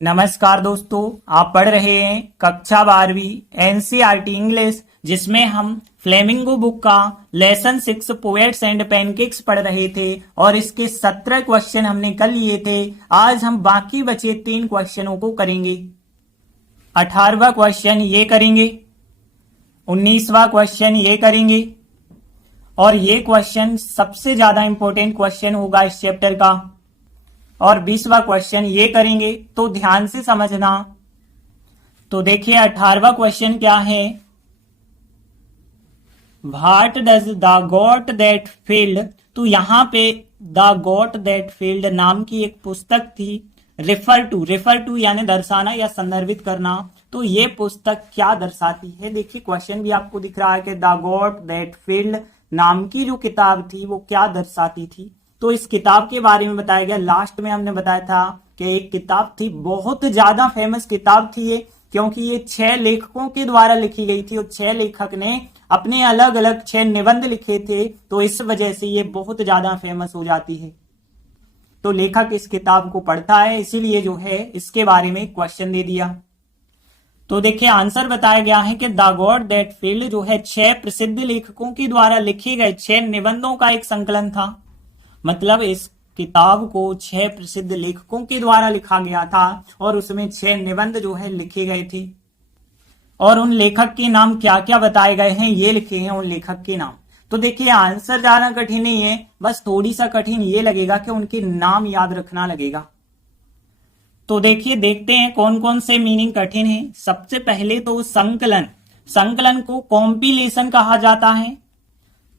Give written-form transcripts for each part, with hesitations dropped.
नमस्कार दोस्तों, आप पढ़ रहे हैं कक्षा 12वीं एनसीईआरटी इंग्लिश, जिसमें हम फ्लेमिंगो बुक का लेसन 6 पोएट्स एंड पैनकेक्स पढ़ रहे थे और इसके 17 क्वेश्चन हमने कर लिए थे। आज हम बाकी बचे 3 क्वेश्चनों को करेंगे। 18वां क्वेश्चन ये करेंगे, 19वां क्वेश्चन ये करेंगे और ये क्वेश्चन सबसे ज्यादा इंपॉर्टेंट क्वेश्चन होगा इस चैप्टर का। और 20वां क्वेश्चन ये करेंगे, तो ध्यान से समझना। तो देखिए 18वां क्वेश्चन क्या है। What does the got that field, तो यहां पे द गॉट दैट फील्ड नाम की एक पुस्तक थी। रेफर टू यानी दर्शाना या संदर्भित करना। तो ये पुस्तक क्या दर्शाती है, देखिए क्वेश्चन भी आपको दिख रहा है कि द गॉट दैट फील्ड नाम की जो किताब थी वो क्या दर्शाती थी। तो इस किताब के बारे में बताया गया। लास्ट में हमने बताया था कि एक किताब थी, बहुत ज्यादा फेमस किताब थी ये, क्योंकि ये 6 लेखकों के द्वारा लिखी गई थी और 6 लेखक ने अपने अलग अलग 6 निबंध लिखे थे। तो इस वजह से ये बहुत ज्यादा फेमस हो जाती है। तो लेखक इस किताब को पढ़ता है, इसीलिए जो है इसके बारे में क्वेश्चन दे दिया। तो देखिए आंसर बताया गया है कि द गॉड दैट फील्ड जो है 6 प्रसिद्ध लेखकों के द्वारा लिखे गए 6 निबंधों का एक संकलन था। मतलब इस किताब को 6 प्रसिद्ध लेखकों के द्वारा लिखा गया था और उसमें 6 निबंध जो है लिखे गए थे। और उन लेखक के नाम क्या क्या बताए गए हैं, ये लिखे हैं उन लेखक के नाम। तो देखिए आंसर ज्यादा कठिन नहीं है, बस थोड़ी सा कठिन ये लगेगा कि उनके नाम याद रखना लगेगा। तो देखिए देखते हैं कौन कौन से मीनिंग कठिन है। सबसे पहले तो संकलन, संकलन को कॉम्पिलेशन कहा जाता है।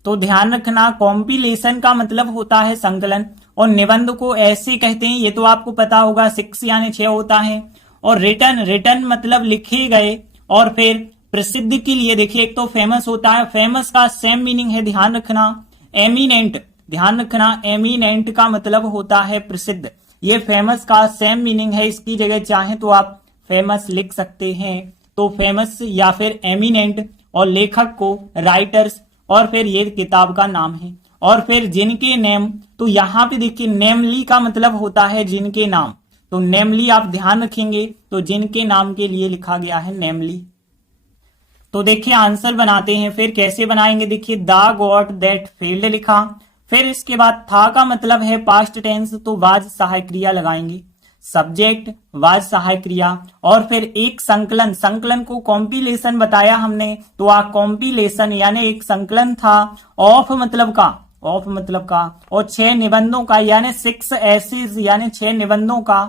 तो ध्यान रखना, कॉम्पिलेशन का मतलब होता है संकलन। और निबंध को ऐसे कहते हैं, ये तो आपको पता होगा, 6 यानी 6 होता है। और रिटन, रिटन मतलब लिखे गए। और फिर प्रसिद्ध के लिए देखिए एक तो फेमस होता है, फेमस का सेम मीनिंग है, ध्यान रखना। एमिनेंट, ध्यान रखना, एमिनेंट का मतलब होता है प्रसिद्ध। ये फेमस का सेम मीनिंग है, इसकी जगह चाहे तो आप फेमस लिख सकते हैं। तो फेमस या फिर एमिनेंट, और लेखक को राइटर्स, और फिर ये किताब का नाम है। और फिर जिनके नेम, तो यहां पे देखिए नेमली का मतलब होता है जिनके नाम। तो नेमली आप ध्यान रखेंगे, तो जिनके नाम के लिए लिखा गया है नेमली। तो देखिए आंसर बनाते हैं, फिर कैसे बनाएंगे। देखिए द गॉट दैट फील्ड लिखा, फिर इसके बाद था का मतलब है पास्ट टेंस, तो वाज सहायक क्रिया लगाएंगे। सब्जेक्ट वाज सहायक क्रिया, और फिर एक संकलन, संकलन को कॉम्पिलेशन बताया हमने। तो आ कॉम्पिलेशन यानी एक संकलन था। ऑफ मतलब का, ऑफ मतलब का, और 6 निबंधों का यानी 6 एसेज यानी 6 निबंधों का।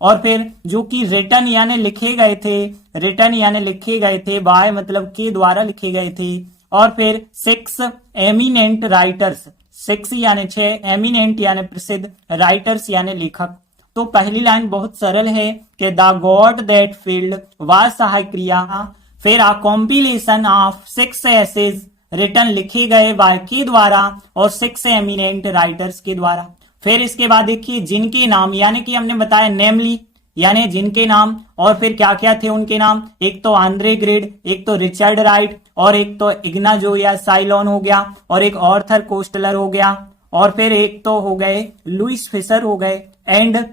और फिर जो कि रिटन यानी लिखे गए थे, रिटन यानी लिखे गए थे, बाय मतलब के द्वारा लिखे गए थे। और फिर 6 एमिनेंट राइटर्स, 6 यानी 6, एमिनेंट यानी प्रसिद्ध, राइटर्स यानी लेखक। तो पहली लाइन बहुत सरल है कि the God that field was सहायक क्रिया, फिर आ कॉम्पिलेशन ऑफ 6 एसेज रिटन लिखे गए बाय के द्वारा और 6 एमिनेंट राइटर्स के द्वारा। फिर इसके बाद देखिए जिनके नाम, यानी कि हमने बताया नेमली यानी जिनके नाम। और फिर क्या क्या थे उनके नाम, एक तो आंद्रे ग्रिड, एक तो रिचर्ड राइट, और एक तो इग्नाजो या साइलोन हो गया, और एक ऑर्थर कोस्टलर हो गया, और फिर एक तो हो गए लुइस फिशर हो गए, एंड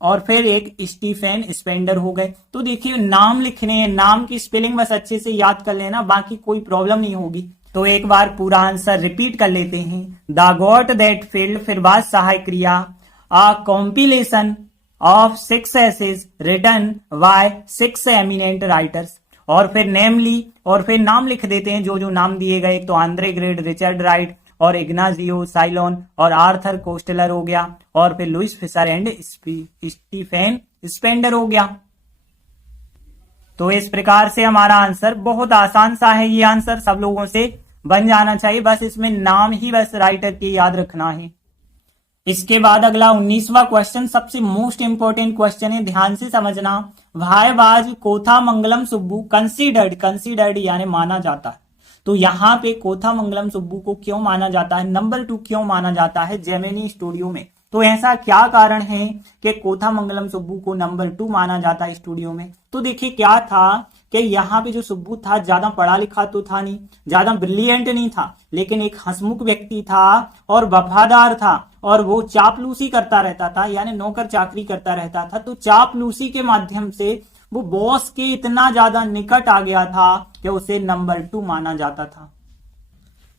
और फिर एक स्टीफेन स्पेंडर हो गए। तो देखिए नाम लिखने हैं, नाम की स्पेलिंग बस अच्छे से याद कर लेना, बाकी कोई प्रॉब्लम नहीं होगी। तो एक बार पूरा आंसर रिपीट कर लेते हैं। द गॉट दैट फील्ड, फिर बाद सहायक क्रिया, a compilation of 6 essays written by 6 eminent writers, और फिर नेमली, और फिर नाम लिख देते हैं जो जो नाम दिए गए। तो आंद्रे ग्रेड, रिचर्ड राइट, और इग्नाजियो साइलोन, और आर्थर कोस्टलर हो गया, और फिर Louis Fischer and Stephen Spender हो गया। तो इस प्रकार से हमारा आंसर बहुत आसान सा है। ये आंसर सब लोगों से बन जाना चाहिए, बस इसमें नाम ही बस राइटर के याद रखना है। इसके बाद अगला 19वां क्वेश्चन सबसे मोस्ट इंपोर्टेंट क्वेश्चन है, ध्यान से समझना। Why was Kothamangalam Subbu considered, considered यानी माना जाता है। तो यहाँ पे कोथामंगलम सुब्बू को क्यों माना जाता है, नंबर 2 क्यों माना जाता है जेमिनी स्टूडियो में, तो ऐसा क्या कारण है कि कोथामंगलम सुब्बू को नंबर 2 माना जाता है स्टूडियो में? तो देखिए क्या था कि यहाँ पे जो सुब्बू था ज्यादा पढ़ा लिखा तो था नहीं, ज्यादा ब्रिलियंट नहीं था, लेकिन एक हंसमुख व्यक्ति था और वफादार था, और वो चापलूसी करता रहता था, यानी नौकर चाकरी करता रहता था। तो चापलूसी के माध्यम से वो बॉस के इतना ज्यादा निकट आ गया था कि उसे नंबर 2 माना जाता था।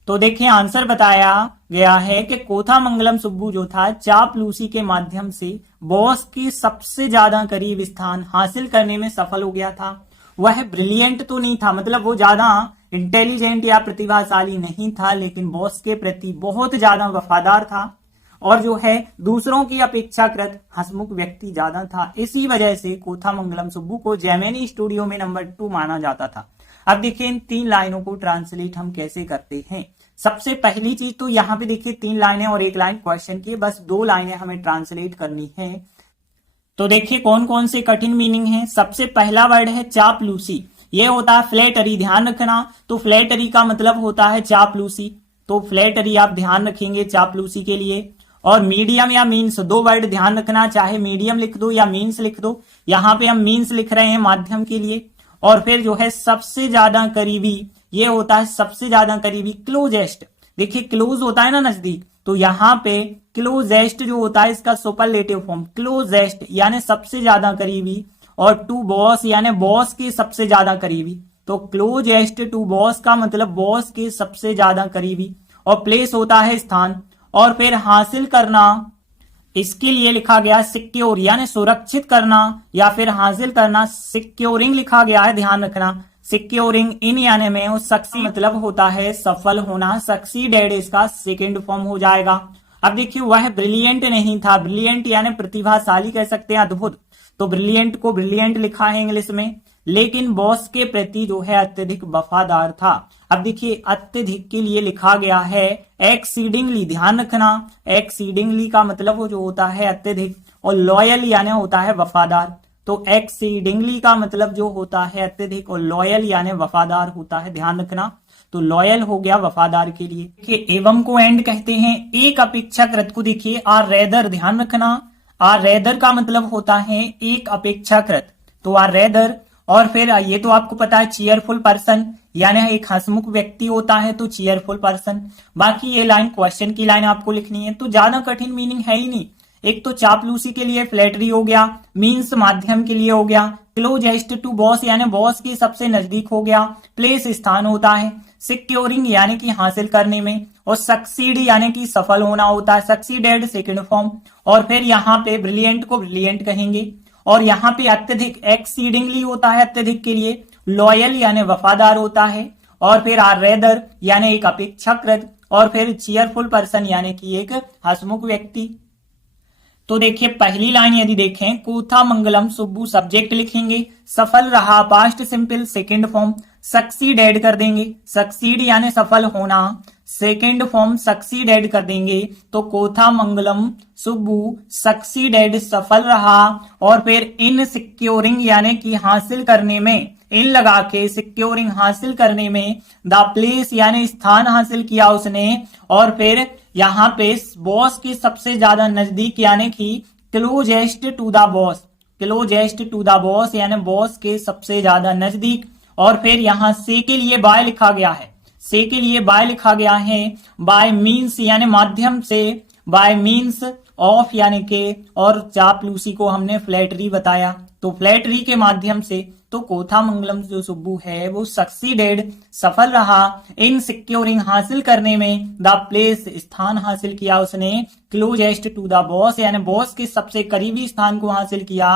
तो देखिए आंसर बताया गया है कि कोथामंगलम सुब्बू जो था चापलूसी के माध्यम से बॉस के सबसे ज्यादा करीब स्थान हासिल करने में सफल हो गया था। वह ब्रिलियंट तो नहीं था, मतलब वो ज्यादा इंटेलिजेंट या प्रतिभाशाली नहीं था, लेकिन बॉस के प्रति बहुत ज्यादा वफादार था, और जो है दूसरों की अपेक्षाकृत हंसमुख व्यक्ति ज्यादा था। इसी वजह से कोथामंगलम सुब्बू को जेमिनी स्टूडियो में नंबर 2 माना जाता था। अब देखिए इन 3 लाइनों को ट्रांसलेट हम कैसे करते हैं। सबसे पहली चीज तो यहाँ पे देखिए 3 लाइनें और 1 लाइन क्वेश्चन की, बस 2 लाइनें हमें ट्रांसलेट करनी है। तो देखिए कौन कौन से कठिन मीनिंग है। सबसे पहला वर्ड है चापलूसी, ये होता है फ्लैटरी, ध्यान रखना। तो फ्लैटरी का मतलब होता है चापलूसी, तो फ्लैटरी आप ध्यान रखेंगे चापलूसी के लिए। और मीडियम या मीन्स, 2 वर्ड ध्यान रखना, चाहे मीडियम लिख दो या मीन्स लिख दो। यहाँ पे हम मीन्स लिख रहे हैं माध्यम के लिए। और फिर जो है सबसे ज्यादा करीबी, ये होता है सबसे ज्यादा करीबी, क्लोजेस्ट। देखिए क्लोज होता है ना नजदीक, तो यहाँ पे क्लोजेस्ट जो होता है इसका सुपरलेटिव फॉर्म क्लोजेस्ट, यानी सबसे ज्यादा करीबी। और टू बॉस यानी बॉस के सबसे ज्यादा करीबी, तो क्लोजेस्ट टू बॉस का मतलब बॉस के सबसे ज्यादा करीबी। और प्लेस होता है स्थान। और फिर हासिल करना, इसके लिए लिखा गया सिक्योर यानी सुरक्षित करना, या फिर हासिल करना, सिक्योरिंग लिखा गया है, ध्यान रखना। सिक्योरिंग इन यानी में उस सक्सीड मतलब होता है सफल होना, सक्सीडेड इसका सेकंड फॉर्म हो जाएगा। अब देखिए वह ब्रिलियंट नहीं था, ब्रिलियंट यानी प्रतिभाशाली कह सकते हैं, अद्भुत, तो ब्रिलियंट को ब्रिलियंट लिखा है इंग्लिश में, लेकिन बॉस के प्रति जो है अत्यधिक वफादार था। अब देखिए अत्यधिक के लिए लिखा गया है एक्सीडिंगली, ध्यान रखना। एक्सीडिंगली का मतलब वो जो होता है अत्यधिक, और लॉयल यानी होता है वफादार। तो एक्सीडिंगली का मतलब जो होता है अत्यधिक, और लॉयल यानी वफादार होता है, ध्यान रखना। तो लॉयल हो गया वफादार के लिए। देखिए एवं को एंड कहते हैं। एक अपेक्षाकृत को देखिए आर रेदर, ध्यान रखना। आर रेदर का मतलब होता है एक अपेक्षाकृत, तो आर रेदर। और फिर ये तो आपको पता है चीयरफुल पर्सन, यानी एक हंसमुख व्यक्ति होता है, तो चीयरफुल पर्सन। बाकी ये लाइन क्वेश्चन की लाइन आपको लिखनी है, तो ज्यादा कठिन मीनिंग है ही नहीं। एक तो चापलूसी के लिए फ्लैटरी हो गया, मीन्स माध्यम के लिए हो गया, क्लोजेस्ट टू बॉस यानी बॉस के सबसे नजदीक हो गया, प्लेस स्थान होता है, सिक्योरिंग यानी कि हासिल करने में, और सक्सीड यानी कि सफल होना होता है, सक्सीडेड सेकंड फॉर्म। और फिर यहाँ पे ब्रिलियंट को ब्रिलियंट कहेंगे। और यहाँ पे अत्यधिक एक्सीडिंगली होता है अत्यधिक के लिए, लॉयल यानी वफादार होता है, और फिर आर रेदर यानी एक अपेक्षाकृत, और फिर चीयरफुल पर्सन यानी कि एक हंसमुख व्यक्ति। तो देखिए पहली लाइन यदि देखें, कोथामंगलम सुब्बू सब्जेक्ट लिखेंगे, सफल रहा past simple second form, succeeded कर देंगे, सक्सीड यानी सफल होना, सेकंड फॉर्म सक्सीडेड कर देंगे, तो कोथामंगलम सुब्बू सक्सीडेड सफल रहा। और फिर इन सिक्योरिंग यानी कि हासिल करने में, इन लगा के सिक्योरिंग हासिल करने में, द प्लेस यानी स्थान हासिल किया उसने। और फिर यहाँ पे बॉस के सबसे ज्यादा नजदीक यानी कि closest to the boss, closest to the boss यानी बॉस के सबसे ज्यादा नजदीक। और फिर यहाँ से के लिए बाय लिखा गया है, से के लिए बाय लिखा गया है, बाय मीन्स यानी माध्यम से, बाय मीन्स ऑफ यानी के, और चापलूसी को हमने फ्लैटरी बताया, तो फ्लैटरी के माध्यम से। तो कोथामंगलम जो सुब्बू है वो सक्सीडेड सफल रहा, इन सिक्योरिंग हासिल करने में, द प्लेस स्थान हासिल किया उसने, क्लोजेस्ट टू द बॉस यानी बॉस के सबसे करीबी स्थान को हासिल किया।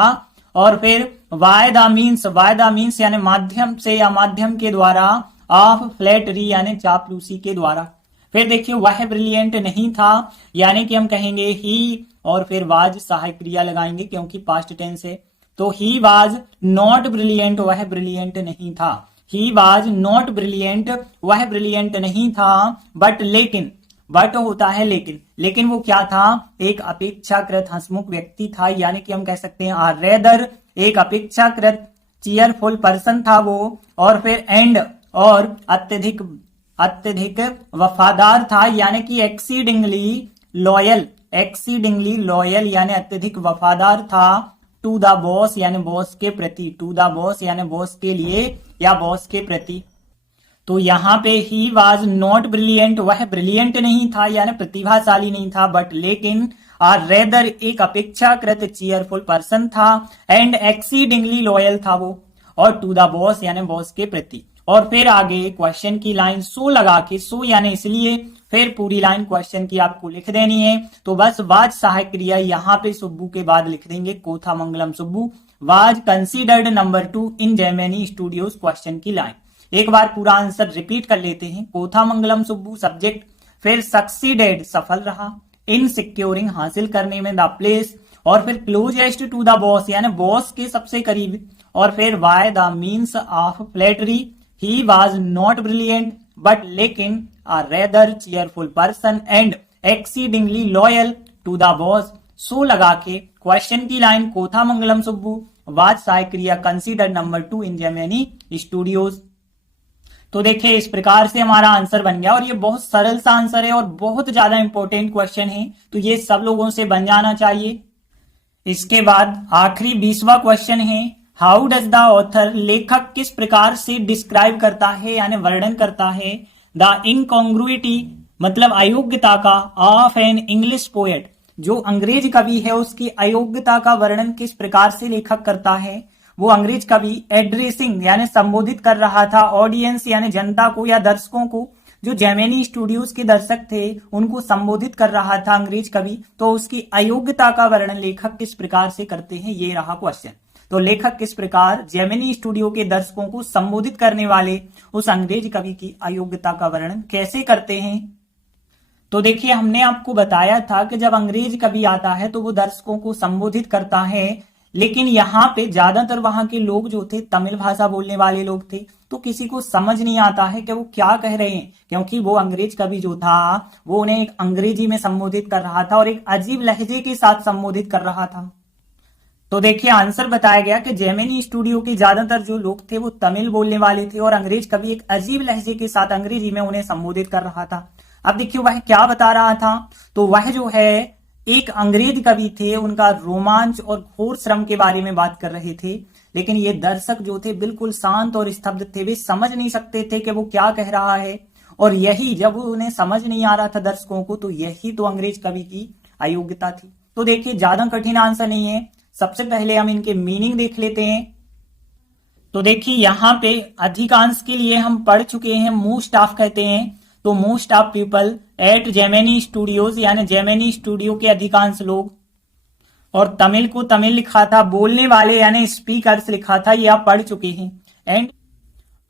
और फिर वाय द मीन्स यानी माध्यम से या माध्यम के द्वारा, ऑफ फ्लैटरी यानी चापलूसी के द्वारा। फिर देखिए वह ब्रिलियंट नहीं था, यानी कि हम कहेंगे ही, और फिर वाज सहायक क्रिया लगाएंगे क्योंकि पास्ट टेंस है। तो ही वाज नॉट ब्रिलियंट, वह ब्रिलियंट नहीं था। ही वाज नॉट ब्रिलियंट, वह ब्रिलियंट नहीं था। बट लेकिन, बट होता है लेकिन, लेकिन वो क्या था, एक अपेक्षाकृत हंसमुख व्यक्ति था, यानी कि हम कह सकते हैं आर रेदर एक अपेक्षाकृत चीयरफुल पर्सन था वो। और फिर एंड, और अत्यधिक वफादार था, यानी कि एक्सीडिंगली लॉयल, एक्सीडिंगली लॉयल यानी अत्यधिक वफादार था टू द बॉस यानी बॉस के प्रति, टू द बॉस यानी बॉस के लिए या बॉस के प्रति। तो यहाँ पे ही वॉज नॉट ब्रिलियंट, वह ब्रिलियंट नहीं था यानी प्रतिभाशाली नहीं था, बट लेकिन रेदर एक अपेक्षाकृत चीयरफुल पर्सन था, एंड एक्सीडिंगली लॉयल था वो, और टू द बॉस यानी बॉस के प्रति। और फिर आगे क्वेश्चन की लाइन सो लगा के, सो यानी इसलिए, फिर पूरी लाइन क्वेश्चन की आपको लिख देनी है। तो बस वाज सहायक क्रिया यहाँ पे सुब्बू के बाद लिख देंगे Kothamangalam Subbu was considered number 2 in Gemini studios, question की लाइन। एक बार पूरा आंसर रिपीट कर लेते हैं। कोथामंगलम सुब्बू सब्जेक्ट, फिर सक्सीडेड सफल रहा, इन सिक्योरिंग हासिल करने में, द प्लेस, और फिर क्लोजेस्ट टू द बॉस यानी बॉस के सबसे करीब, और फिर why the means of flattery, he was not brilliant but लेकिन a rather cheerful person and exceedingly loyal to the boss। सो लगा के क्वेश्चन की लाइन कोथामंगलम सुब्बू वाज सहायक क्रिया consider number 2 in Gemini studios. तो देखिए इस प्रकार से हमारा आंसर बन गया, और ये बहुत सरल सा आंसर है और बहुत ज्यादा इंपॉर्टेंट क्वेश्चन है, तो ये सब लोगों से बन जाना चाहिए। इसके बाद आखिरी 20वां क्वेश्चन है, हाउ डज द ऑथर, लेखक किस प्रकार से डिस्क्राइब करता है यानी वर्णन करता है, द इनकॉन्ग्रुइटी मतलब अयोग्यता का, ऑफ एन इंग्लिश पोएट, जो अंग्रेज कवि है उसकी अयोग्यता का वर्णन किस प्रकार से लेखक करता है। वो अंग्रेज कवि एड्रेसिंग यानी संबोधित कर रहा था ऑडियंस यानी जनता को या दर्शकों को, जो जेमिनी स्टूडियोज के दर्शक थे उनको संबोधित कर रहा था अंग्रेज कवि, तो उसकी अयोग्यता का वर्णन लेखक किस प्रकार से करते हैं, ये रहा क्वेश्चन। तो लेखक किस प्रकार जेमिनी स्टूडियो के दर्शकों को संबोधित करने वाले उस अंग्रेज कवि की अयोग्यता का वर्णन कैसे करते हैं। तो देखिए हमने आपको बताया था कि जब अंग्रेज कवि आता है तो वो दर्शकों को संबोधित करता है, लेकिन यहाँ पे ज्यादातर वहां के लोग जो थे तमिल भाषा बोलने वाले लोग थे, तो किसी को समझ नहीं आता है कि वो क्या कह रहे हैं, क्योंकि वो अंग्रेज कवि जो था वो उन्हें एक अंग्रेजी में संबोधित कर रहा था और एक अजीब लहजे के साथ संबोधित कर रहा था। तो देखिए आंसर बताया गया कि जेमिनी स्टूडियो के ज्यादातर जो लोग थे वो तमिल बोलने वाले थे और अंग्रेज कवि एक अजीब लहजे के साथ अंग्रेजी में उन्हें संबोधित कर रहा था। अब देखिए वह क्या बता रहा था, तो वह जो है एक अंग्रेज कवि थे, उनका रोमांच और घोर श्रम के बारे में बात कर रहे थे, लेकिन ये दर्शक जो थे बिल्कुल शांत और स्तब्ध थे, वे समझ नहीं सकते थे कि वो क्या कह रहा है, और यही जब उन्हें समझ नहीं आ रहा था दर्शकों को, तो यही तो अंग्रेज कवि की अयोग्यता थी। तो देखिए ज्यादा कठिन आंसर नहीं है, सबसे पहले हम इनके मीनिंग देख लेते हैं। तो देखिए यहाँ पे अधिकांश के लिए हम पढ़ चुके हैं, मोस्ट ऑफ कहते हैं, तो most of people at Gemini studios यानी जेमिनी स्टूडियो के अधिकांश लोग, और तमिल को तमिल लिखा था, बोलने वाले यानी स्पीकर्स लिखा था, ये आप पढ़ चुके हैं। एंड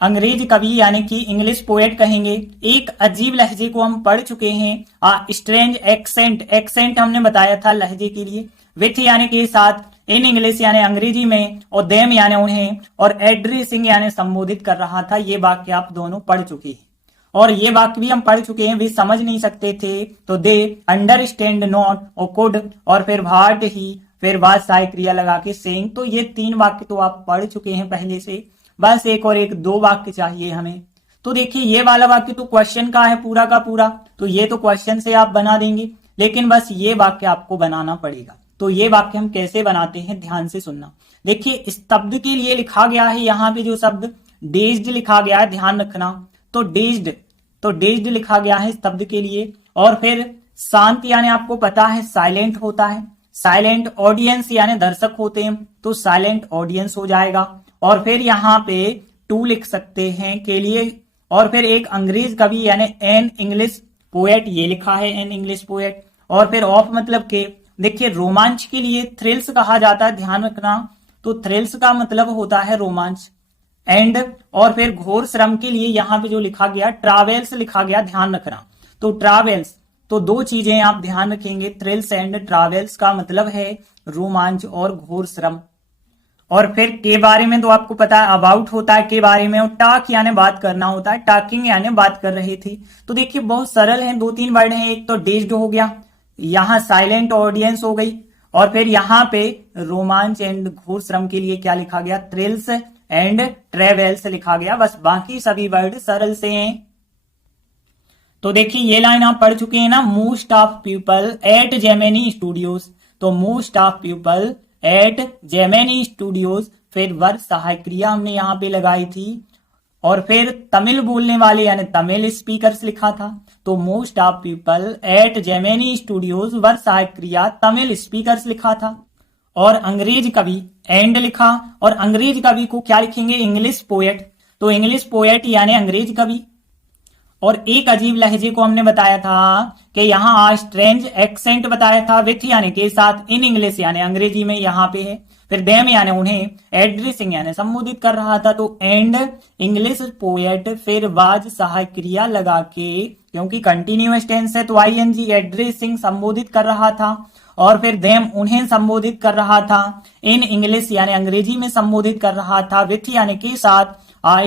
अंग्रेज कवि यानी कि इंग्लिश पोएट कहेंगे, एक अजीब लहजे को हम पढ़ चुके हैं। स्ट्रेंज एक्सेंट, एक्सेंट हमने बताया था लहजे के लिए, विथ यानी के साथ, इन इंग्लिश यानी अंग्रेजी में, और देम यानी उन्हें, और एड्रेसिंग यानी संबोधित कर रहा था। ये वाक्य आप दोनों पढ़ चुके हैं, और ये वाक्य भी हम पढ़ चुके हैं, वे समझ नहीं सकते थे, तो दे अंडरस्टैंड नॉट, और कुड, और फिर वाट ही, फिर वाज सहायक क्रिया लगा के सेइंग। तो ये 3 वाक्य तो आप पढ़ चुके हैं पहले से, बस एक और एक 2 वाक्य चाहिए हमें। तो देखिए ये वाला वाक्य तो क्वेश्चन का है पूरा का पूरा, तो ये तो क्वेश्चन से आप बना देंगे, लेकिन बस ये वाक्य आपको बनाना पड़ेगा। तो ये वाक्य हम कैसे बनाते हैं, ध्यान से सुनना। देखिए स्तब्ध के लिए लिखा गया है यहाँ पे जो शब्द डेज्ड लिखा गया है, ध्यान रखना, तो डेज्ड लिखा गया है स्तब्ध के लिए। और फिर शांत यानी आपको पता है साइलेंट होता है, साइलेंट ऑडियंस यानी दर्शक होते हैं, तो साइलेंट ऑडियंस हो जाएगा। और फिर यहाँ पे टू लिख सकते हैं के लिए, और फिर एक अंग्रेज कवि यानी एन इंग्लिश पोएट, ये लिखा है एन इंग्लिश पोएट। और फिर ऑफ मतलब के, देखिए रोमांच के लिए थ्रिल्स कहा जाता है, ध्यान रखना, तो थ्रिल्स का मतलब होता है रोमांच। एंड और फिर घोर श्रम के लिए यहाँ पे जो लिखा गया ट्रैवल्स लिखा गया, ध्यान रखना, तो ट्रैवल्स, तो 2 चीजें आप ध्यान रखेंगे, थ्रिल्स एंड ट्रैवल्स का मतलब है रोमांच और घोर श्रम। और फिर के बारे में तो आपको पता है अबाउट होता है के बारे में, और टॉक यानी बात करना होता है, टॉकिंग यानी बात कर रहे थे। तो देखिए बहुत सरल है, 2-3 वर्ड हैं, एक तो डेज्ड हो गया, यहाँ साइलेंट ऑडियंस हो गई, और फिर यहाँ पे रोमांच एंड घोर श्रम के लिए क्या लिखा गया, थ्रिल्स एंड ट्रेवल्स लिखा गया। बस बाकी सभी वर्ड सरल से हैं। तो देखिए ये लाइन आप पढ़ चुके हैं ना, most of people at Gemini studios. तो most of people at Gemini studios, फिर वर्ग सहायक क्रिया हमने यहाँ पे लगाई थी, और फिर तमिल बोलने वाले यानी तमिल स्पीकर्स लिखा था। तो most of people at Gemini studios वर्ग सहायक क्रिया तमिल स्पीकर्स लिखा था। और अंग्रेज कवि एंड लिखा, और अंग्रेज कवि को क्या लिखेंगे, इंग्लिश पोएट। तो इंग्लिश पोएट यानी अंग्रेज कवि। और एक अजीब लहजे को हमने बताया था कि यहाँ स्ट्रेंज एक्सेंट बताया था, विथ यानी के साथ, इन इंग्लिश यानी अंग्रेजी में यहाँ पे है। फिर देम यानी उन्हें, एड्रेसिंग यानी संबोधित कर रहा था। तो एंड इंग्लिश पोएट, फिर वाज सहायक क्रिया लगा के, क्योंकि कंटिन्यूअस टेंस है तो आईएनजी, एड्रेसिंग संबोधित कर रहा था, और फिर देम उन्हें संबोधित कर रहा था, इन इंग्लिश यानी अंग्रेजी में संबोधित कर रहा था, विथ यानी के साथ,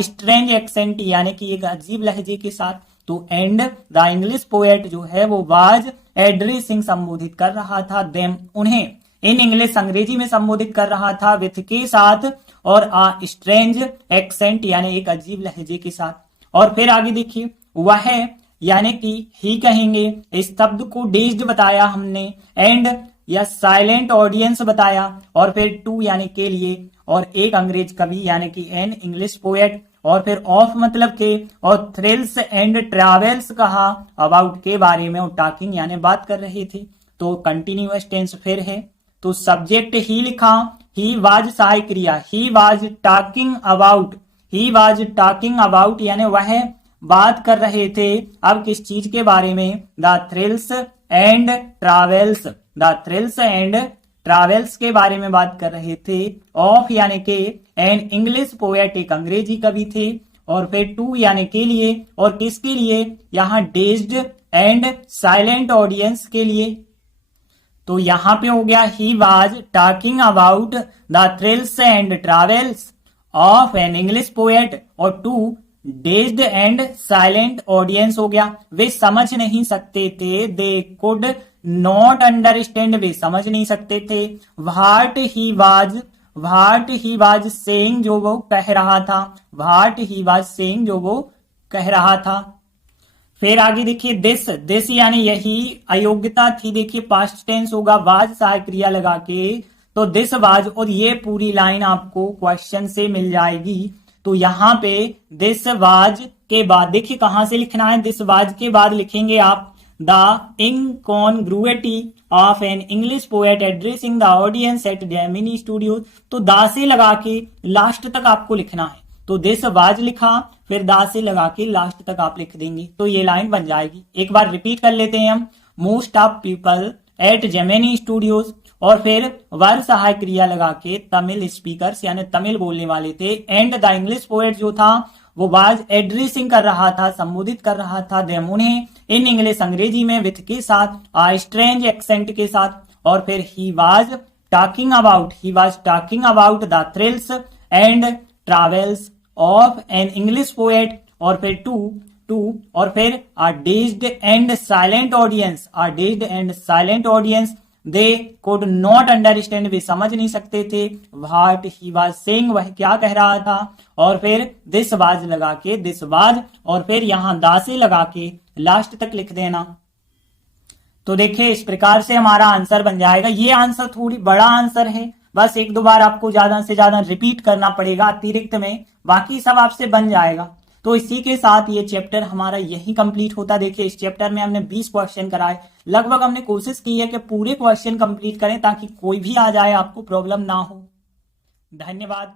स्ट्रेंज एक्सेंट यानी कि एक अजीब लहजे के साथ। तो एंड द इंग्लिश पोएट जो है वो वाज एड्रेसिंग संबोधित कर रहा था, देम उन्हें, इन इंग्लिश अंग्रेजी में संबोधित कर रहा था, विथ के साथ, और स्ट्रेंज एक्सेंट यानी एक अजीब लहजे के साथ। और फिर आगे देखिए, वह यानी कि ही कहेंगे, इस शब्द को डेज्ड बताया हमने, एंड या साइलेंट ऑडियंस बताया, और फिर टू यानी के लिए, और एक अंग्रेज कवि यानी कि एन इंग्लिश पोएट, और फिर ऑफ मतलब के, और थ्रिल्स एंड ट्रैवल्स कहा, अबाउट के बारे में, और टॉकिंग यानी बात कर रहे थे। तो कंटिन्यूअस टेंस फिर है। तो सब्जेक्ट ही लिखा, ही वाज सहायक क्रिया, ही was talking about, he was talking about यानी वह बात कर रहे थे, अब किस चीज के बारे में, the thrills and travels, the thrills and travels के बारे में बात कर रहे थे। ऑफ यानी के, एंड इंग्लिश पोएट एक अंग्रेजी कवि थे, और फिर टू यानी के लिए, और किसके लिए, यहाँ डेज्ड एंड साइलेंट ऑडियंस के लिए। तो यहां पे हो गया, he was talking about the thrills and travels of an English poet, और to dazed and silent audience हो गया, वे समझ नहीं सकते थे, दे कुड नॉट अंडरस्टैंड, वे समझ नहीं सकते थे, व्हाट ही वाज सेइंग जो वो कह रहा था, व्हाट ही वाज सेइंग जो वो कह रहा था। फिर आगे देखिए, दिस यानी यही अयोग्यता थी, देखिए पास्ट टेंस होगा, वाज सहायक क्रिया लगा के, तो दिस वाज, और ये पूरी लाइन आपको क्वेश्चन से मिल जाएगी। तो यहाँ पे दिस वाज के बाद देखिए कहां से लिखना है, दिस वाज के बाद लिखेंगे आप the incongruity of an English poet addressing the audience at Gemini studio. तो दा से लगा के लास्ट तक आपको लिखना है। तो दिस वाज लिखा, फिर दा से लगा के लास्ट तक आप लिख देंगे, तो ये लाइन बन जाएगी। एक बार रिपीट कर लेते हैं हम, most of people at Gemini studios, और फिर वर्ग सहायक क्रिया लगा के तमिल स्पीकर्स यानी तमिल बोलने वाले थे, एंड द इंग्लिश पोएट जो था वो वाज एड्रेसिंग कर रहा था, संबोधित कर रहा था, देम उन्हें, इन इंग्लिश अंग्रेजी में, विथ के साथ, स्ट्रेंज एक्सेंट के साथ, और फिर he was talking about the thrills and travels of an English poet, और फिर टू, और फिर dazed and silent audience, they could not understand, वे समझ नहीं सकते थे, व्हाट ही वाज सेइंग वह क्या कह रहा था, और फिर दिस वाज लगा के दिस वाज, और फिर यहां दा से लगा के लास्ट तक लिख देना। तो देखिए इस प्रकार से हमारा आंसर बन जाएगा। ये आंसर थोड़ी बड़ा आंसर है, बस एक दो बार आपको ज्यादा से ज्यादा रिपीट करना पड़ेगा अतिरिक्त में, बाकी सब आपसे बन जाएगा। तो इसी के साथ ये चैप्टर हमारा यही कंप्लीट होता। देखिए इस चैप्टर में हमने 20 क्वेश्चन कराए, लगभग हमने कोशिश की है कि पूरे क्वेश्चन कंप्लीट करें ताकि कोई भी आ जाए आपको प्रॉब्लम ना हो। धन्यवाद।